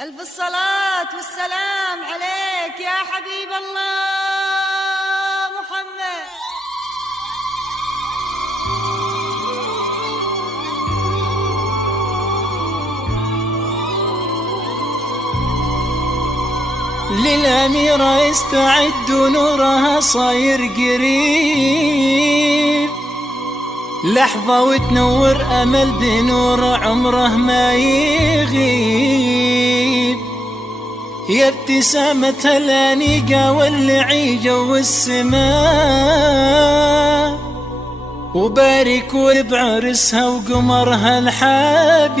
ألف الصلاة والسلام عليك يا حبيب الله محمد. للأميرة استعدوا نورها صاير قريب، لحظة وتنور أمل بنور عمره ما يغيب. يا ابتسامتها الأنيقة واللعيجة والسماء، وباركوا بعرسها وقمرها الحبيب،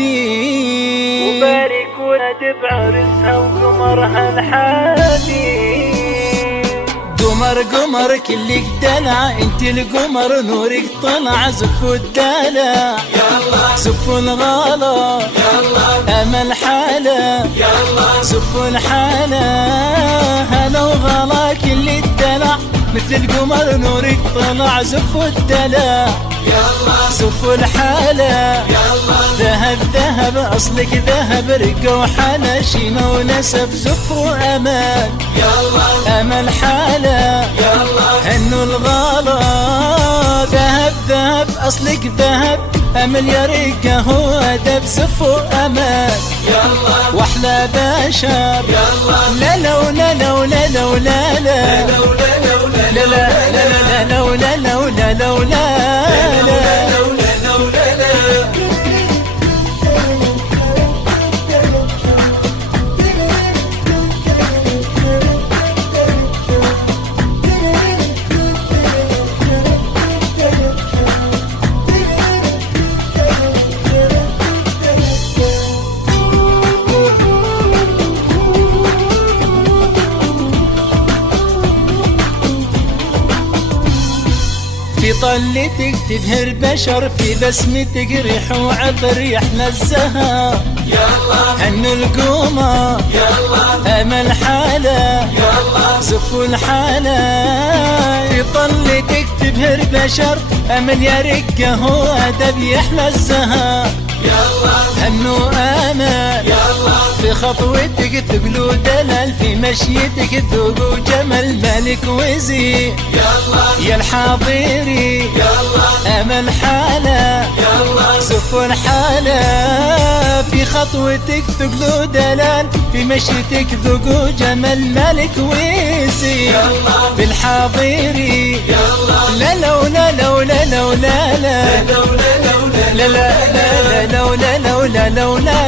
وباركوا بعرسها وقمرها الحبيب. قمر قمر كلك دلع، انت القمر نورك طلع. زفوا الدلع يلا، زفوا الغلا يلا، امل حاله يلا، زفوا الحاله. هلا وغلا كل الدلع، مثل القمر نورك طلع. زفوا الدلع يلا، زفوا الحاله يلا. ذهب ذهب اصلك ذهب، رقة وحلا شيمة ونسب. زفوا امل يلا، امل حاله يلا، هنوا الغلا. ذهب ذهب اصلك ذهب، امل يا رقة هو ادب. زفوا امل يلا، واحلى بشر يلا. لا لا ولا لا ولا لا ولا لا لا لا لا لا لا لا لا. في طلتك تبهر بشر، في بسمتك ريح وعطر يحلى الزهر. يلا هنوا القمر يلا، امل حاله يلا، زفوا الحاله. في طلتك تبهر بشر، امل يا رقة هو ادب يحلى الزهر. يلا هنوا امل يلا، في خطوتك ثقلوا دلال، في مشيتك ذوق وجمل. ملك وزير يلا، يا الحاضري يلا، امل حاله يلا، زفوا الحاله. في خطوتك ثقلوا دلال، في مشيتك ذوق وجمل. ملك وزير يلا، بالحاضري يلا. لا لا ولا لا ولا لا ولا لا لا لا لا لا لا لا لا لا.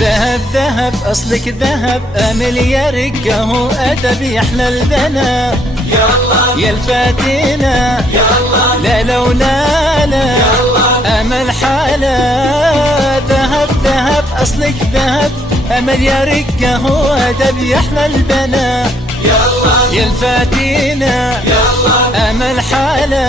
ذهب ذهب اصلك ذهب، امل يا رقة هو ادب يحلى الذنب. يلا يا الفاتنة يلا، لا لا ولا لا يلا، امل حاله. ذهب ذهب اصلك ذهب، امل يا رقة هو ادب يحلى البنا. يلا يا الفاتنة يلا، امل حاله.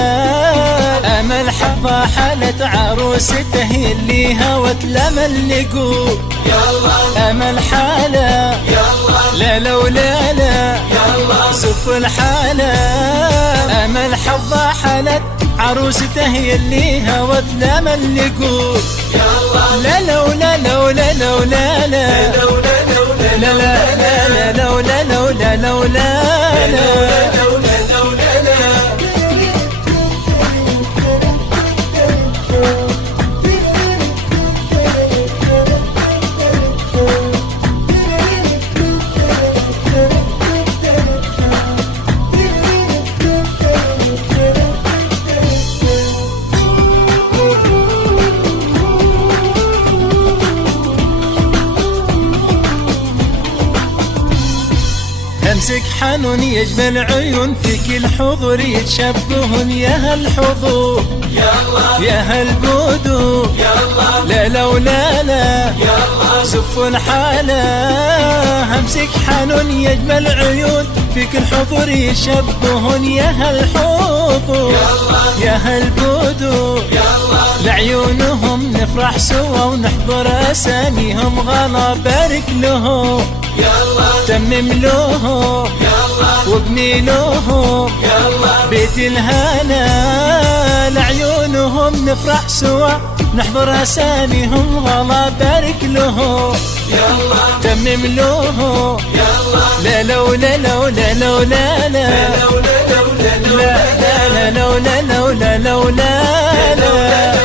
امل حظى حالة عروسته اللي هوت الامل نقول. يلا امل حاله يلا، لا لا ولا لا يلا، زفوا الحاله. امل حظى حالة عروسته اللي هوت الامل نقول. يلا لا لا ولا لا ولا لا ولا لا لا لا لا لا لا لا لا لا. امسك حنون يجمل عيون، في كل حضور يتشبهون. يا هالحضور يلا، يا هالقدور يلا، لا لا ولا لا يلا، زفوا الحالة. شمسك حنون يجمل عيون فيك الحضور يشبهون يا هالحضور يا هالبدور لعيونهم نفرح سوا ونحضر أساميهم غلا بارك لهم تمم لهم وابني لهم بيت الهنا لعيونهم نفرح سوا نحضر أساميهم غلا بارك لهم تمم لهم لا لولا لولا لولا لا لا لا لولا لولا لولا لا